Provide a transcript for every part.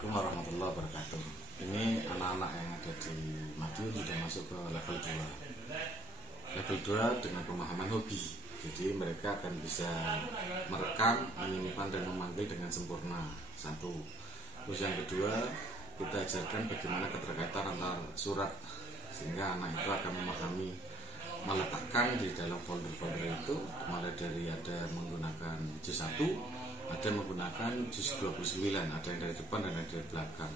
Assalamualaikum warahmatullahi wabarakatuh. Ini anak-anak yang ada di Madiun sudah masuk ke level 2. Level 2 dengan pemahaman hobi. Jadi mereka akan bisa merekam, menyimpan dan memanggil dengan sempurna. Satu. Terus yang kedua, kita ajarkan bagaimana keterkaitan antar surat, sehingga anak itu akan memahami meletakkan di dalam folder-folder itu, mulai dari ada menggunakan juz 1, ada menggunakan juz 29, ada yang dari depan dan ada dari belakang.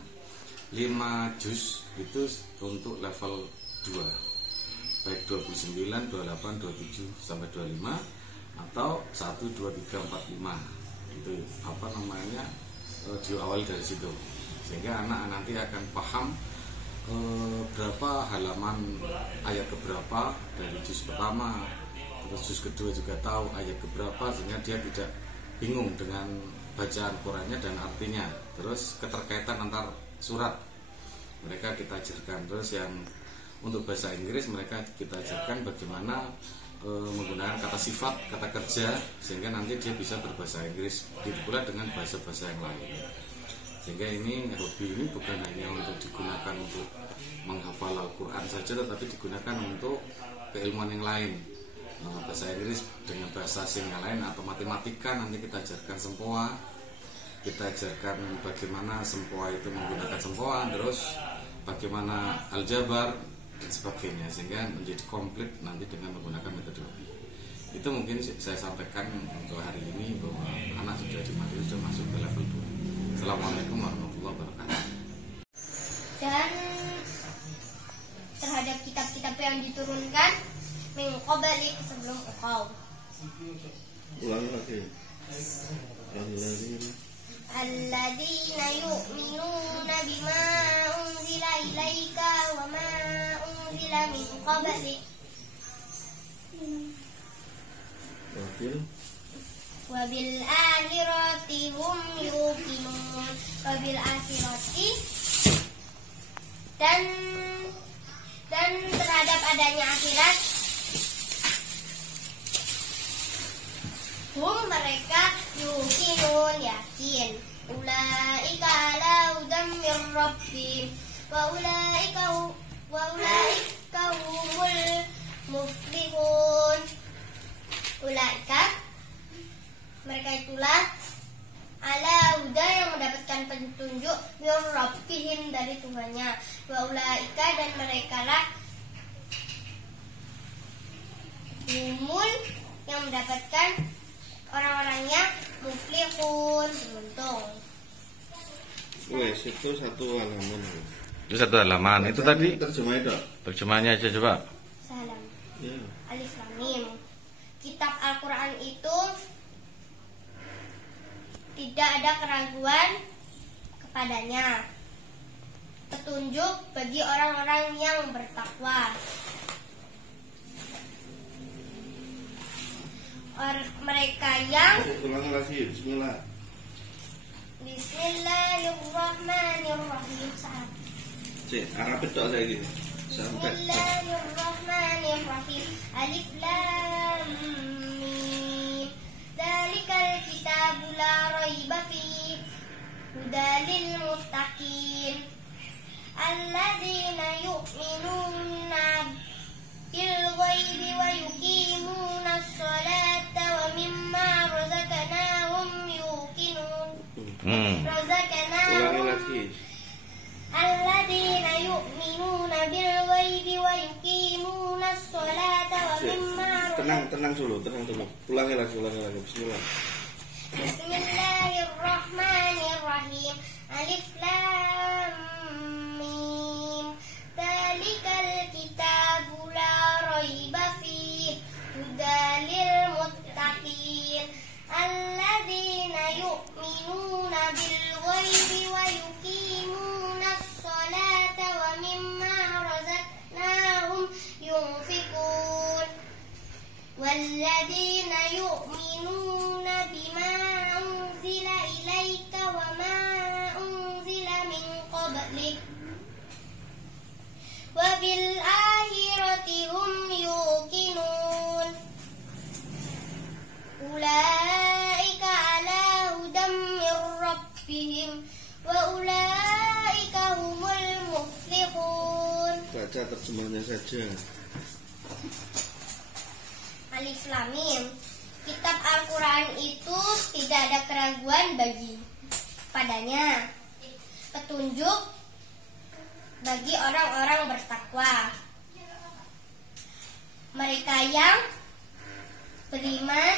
5 juz itu untuk level 2, baik 29, 28, 27 sampai 25 atau 1, 2, 3, 4, 5. Itu diawali dari situ, sehingga anak nanti akan paham berapa halaman ayat keberapa dari juz pertama, terus juz kedua juga tahu ayat keberapa, sehingga dia tidak bingung dengan bacaan Qurannya dan artinya. Terus keterkaitan antar surat mereka kita ajarkan. Terus yang untuk bahasa Inggris mereka kita ajarkan bagaimana menggunakan kata sifat, kata kerja, sehingga nanti dia bisa berbahasa Inggris. Begitu pula dengan bahasa-bahasa yang lain. Sehingga ini hobi ini bukan hanya untuk digunakan untuk menghafal Al-Quran saja, tetapi digunakan untuk keilmuan yang lain. Bahasa Inggris dengan bahasa asing yang lain, atau matematika nanti kita ajarkan sempoa, kita ajarkan bagaimana sempoa itu menggunakan sempoa, terus bagaimana aljabar dan sebagainya, sehingga menjadi komplit nanti dengan menggunakan metodologi. Itu mungkin saya sampaikan untuk hari ini, bahwa anak sudah dimatikan, sudah masuk ke level 2. Assalamualaikum warahmatullahi wabarakatuh. Dan terhadap kitab-kitab yang diturunkan min qablik, sebelum engkau. Ulangi lagi. Alladzina yu'minuna bima unzila ilaika wa ma unzila min qablik wa bil akhirati hum yuqinun. Wa bil akhirati, dan terhadap adanya akhirat, mereka yuqinun, yakin. Ulaika ala hudan min rabbihim wa ulaika humul muflihun. Ulaika, mereka itulah ala huda, yang mendapatkan petunjuk, min rabbihim, dari Tuhannya. Wa ulaika, dan mereka lah humul, yang mendapatkan, orang-orangnya muflihun, beruntung. Wes, itu satu halaman. Itu satu halaman. Itu tadi terjemahnya dok. terjemahannya aja coba. Salam. Ya. Alif Lam Mim. Kitab Al-Quran itu tidak ada keraguan kepadanya, petunjuk bagi orang-orang yang bertakwa. Mereka yang Ulangi lagi. Bismillah. Bismillahirrahmanirrahim. Cek, Arab tok saya gini. Sampai. Bismillahirrahmanirrahim. Alif Lam Mim. Dzalikal kitabu la raiba fihi hudal lil muttaqin alladzina yu'minuna bil ghaibi wa yuqimuna as-salata wa mimma razaqnahum yuqinun. Ulangi lagi. Alladzina yu'minuna bil ghaibi wa yuqimuna as-salata wa mimma Tenang dulu. Ulangi lagi. Bismillah. Bismillahirrahmanirrahim. Alif Lam Mim. Dzalikal kitabu la raiba fihi hudal lil muttaqin alladzina yu'minuna bil ghaibi wa yuqimuna as-salata wa mimma razaqnahum yunfiqun. Walladzina yu'minuna bima unzila ilaika wa ma unzila wa ulaika humul muflihun. Baca terjemahnya saja. Alif Lam Mim. Kitab Al-Quran itu tidak ada keraguan padanya, petunjuk bagi orang-orang bertakwa, mereka yang beriman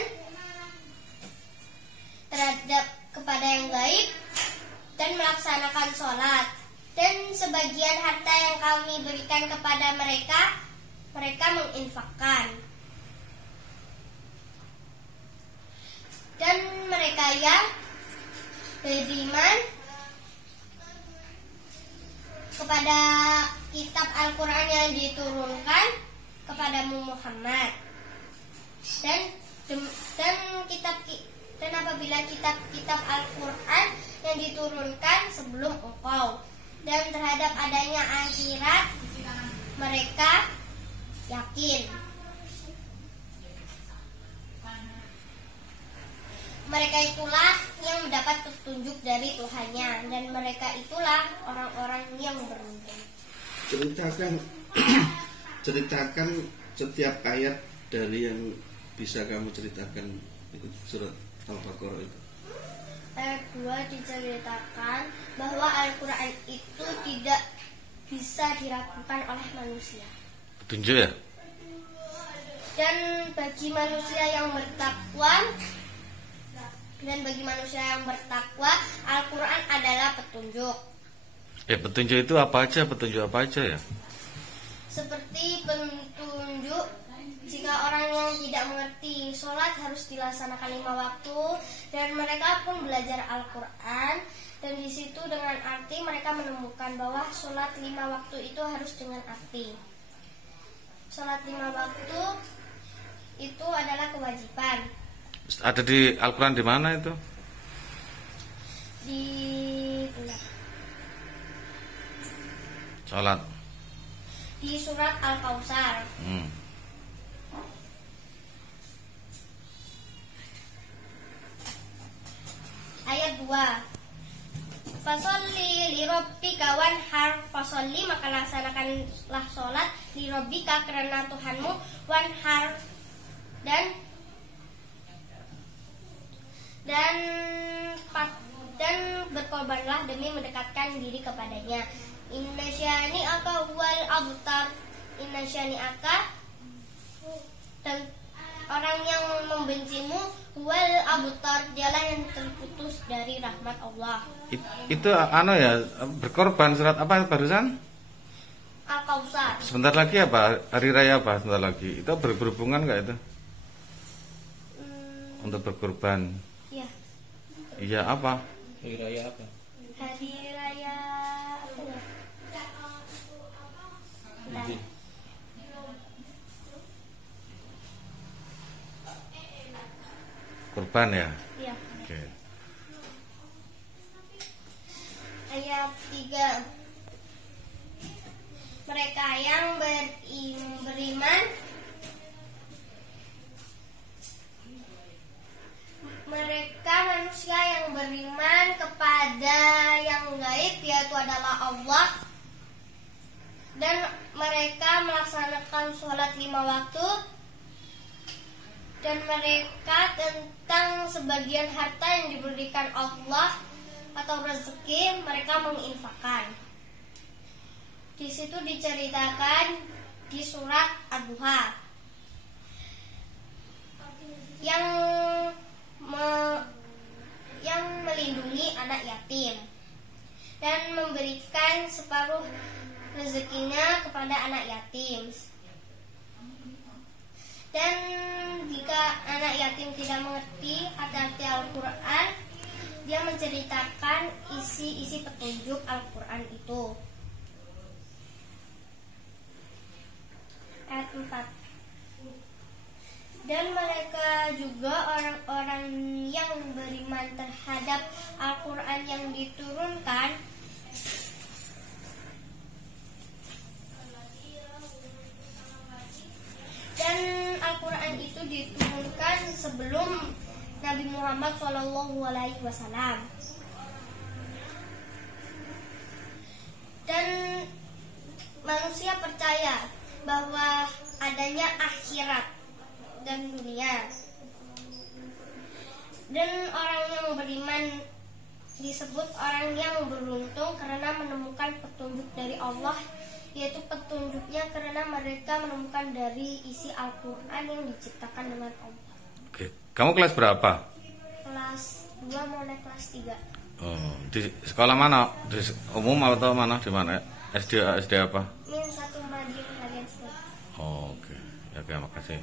terhadap kepada yang gaib dan melaksanakan sholat, dan sebagian harta yang kami berikan kepada mereka menginfakkan. Dan mereka yang beriman kepada kitab Al-Quran yang diturunkan kepadamu Muhammad, dan apabila kitab Al-Quran yang diturunkan sebelum engkau, dan terhadap adanya akhirat mereka yakin. Mereka itulah yang mendapat petunjuk dari Tuhannya, dan mereka itulah orang-orang yang beruntung. Ceritakan setiap ayat dari yang bisa kamu ceritakan ikut surat Al-Baqarah itu. Ayat 2 diceritakan bahwa Al-Quran itu tidak bisa diragukan oleh manusia. Petunjuk ya? Dan bagi manusia yang bertakwa, Al-Quran adalah petunjuk. Petunjuk itu apa aja? Petunjuk apa aja ya? Seperti petunjuk jika orang yang tidak mengerti sholat harus dilaksanakan 5 waktu, dan mereka pun belajar Al-Quran, dan di situ dengan arti mereka menemukan bahwa sholat 5 waktu itu harus dengan arti. Sholat 5 waktu itu adalah kewajiban. Ada di Al-Quran di mana itu? Di Sholat. Di surat Al-Kautsar. Ayat 2. Fasolli lirabbika wanhar. Fasolli, maka laksanakanlah sholat, lirabbika, karena Tuhanmu, wanhar, dan berkorbanlah demi mendekatkan diri kepadanya. Inna syani'aka huwal abtar. Inna syani'aka, dan orang yang membencimu, huwal abtar, dialah yang terputus dari rahmat Allah. Itu berkorban surat apa barusan? Al-Kautsar. Sebentar lagi apa? Hari raya apa sebentar lagi? Itu berhubungan nggak itu? Untuk berkorban. Iya. Iya apa? Hari raya apa? Hari raya apa ya? Bentar. Kurban ya? Iya. Oke. Ayat 3. Mereka yang beriman, mereka manusia yang beriman kepada yang gaib, yaitu adalah Allah, dan mereka melaksanakan sholat 5 waktu, dan mereka tentang sebagian harta yang diberikan Allah atau rezeki mereka menginfakkan. Di situ diceritakan di surat Ad-Duha yang melindungi anak yatim dan memberikan separuh rezekinya kepada anak yatim. Dan jika anak yatim tidak mengerti arti Al-Quran, dia menceritakan isi petunjuk Al-Quran itu. Ayat 4. Dan mereka juga orang-orang yang beriman terhadap Al-Quran yang diturunkan, dan Al-Quran itu diturunkan sebelum Nabi Muhammad SAW. manusia percaya bahwa adanya akhirat dan dunia. Dan orang yang beriman disebut orang yang beruntung karena menemukan petunjuk dari Allah, yaitu petunjuknya karena mereka menemukan dari isi Al-Quran yang diciptakan dengan Allah. Oke. Kamu kelas berapa? Kelas 2 mau naik kelas 3. Oh, di sekolah mana? Di umum atau mana? Di mana? SD apa? Min 1 Madiun Raden. Oh, oke. Ya, oke, makasih.